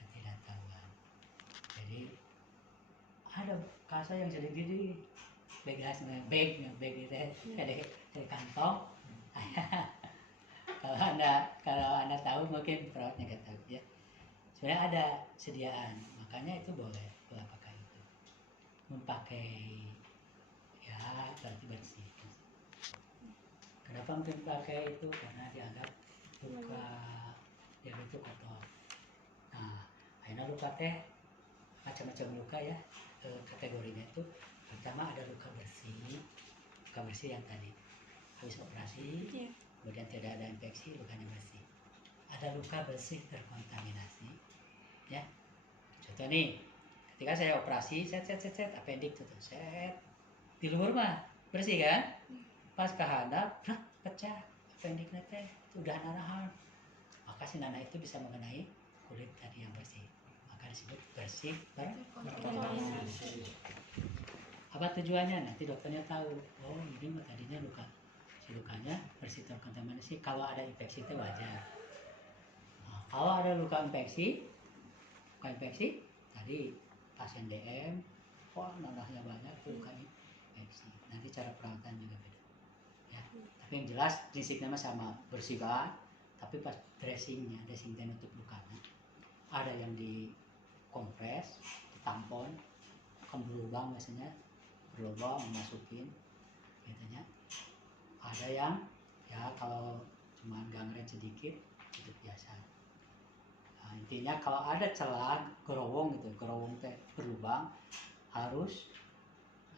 ketidaktahuan. Jadi ada kasa yang jadi gini bebas, bag gitu ya, dari kantong. kalau anda tahu mungkin perawatnya nggak tahu ya. Sebenarnya ada sediaan, makanya itu boleh pakai itu. Memakai ya berarti bersih. Kenapa mungkin pakai itu? Karena dianggap luka dia itu kotor. Nah, akhirnya luka teh macam-macam luka ya. Kategorinya itu pertama ada luka bersih yang tadi habis operasi, kemudian tidak ada infeksi, lukanya bersih. Ada luka bersih terkontaminasi, ya. Contoh nih, ketika saya operasi, set appendix tuh, set di luar mah bersih kan, pas ke handap, pecah appendixnya teh, udah nanahan, maka si nanah itu bisa mengenai kulit tadi yang bersih. Maka disebut bersih terkontaminasi. Apa tujuannya? Nanti dokternya tahu. Oh, ini mah tadinya luka. Si lukanya bersih terkontaminasi. Kalau ada infeksi itu wajar. Nah, kalau ada luka infeksi tadi pasien DM, wah nanahnya banyak tuh luka infeksi. Nanti cara perawatan juga beda. Ya. Tapi yang jelas prinsipnya sama, bersihkan. Tapi pas dressing nutup lukanya, ada yang dikompres, ditampon, kan berlubang biasanya, berlubang masukin biasanya. Ada yang ya kalau cuma gangren sedikit itu biasa. Nah, intinya kalau ada celah gerowong gitu, gerowong teh berlubang, harus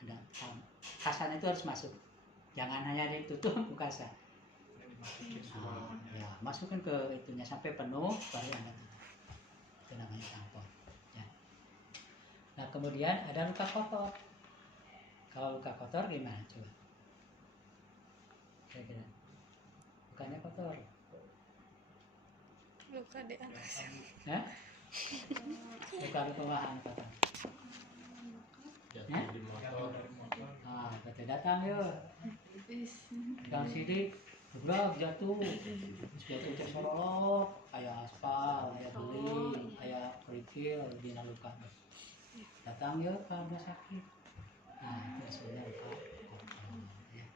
ada kasanya itu harus masuk, jangan hanya ditutup kasa. Nah, ya masukkan ke itunya sampai penuh baru anda tutup. Itu namanya tampon ya. Nah, kemudian ada luka kotor. Kalau luka kotor gimana coba? Kira-kira lukanya kotor. Luka di atas. Hah? Luka di bawahan kotor. Ya? Ah, kata datang yuk. Datang sini, geblak jatuh tersorok, kayak aspal, kayak beling, kayak kerikil di luka. Datang yuk ke rumah sakit. Nah, itu sebenarnya luka kotor. Ya.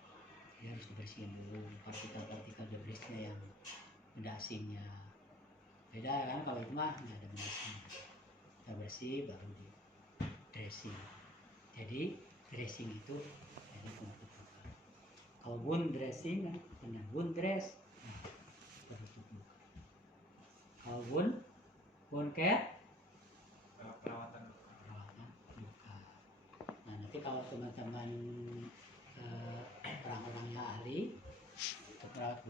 Dia harus dibersihin dulu partikel-partikel debrisnya yang benda asingnya. Beda kan kalau itu mah nggak ada benda asing. Kita bersih baru di dressing. Jadi dressing itu jadi penutup luka. Kalau wound dressing kan dengan wound dress, nah, penutup luka. Kalau wound care perawatan luka. Nah, nanti kalau teman-teman orang-orangnya ahli untuk perawat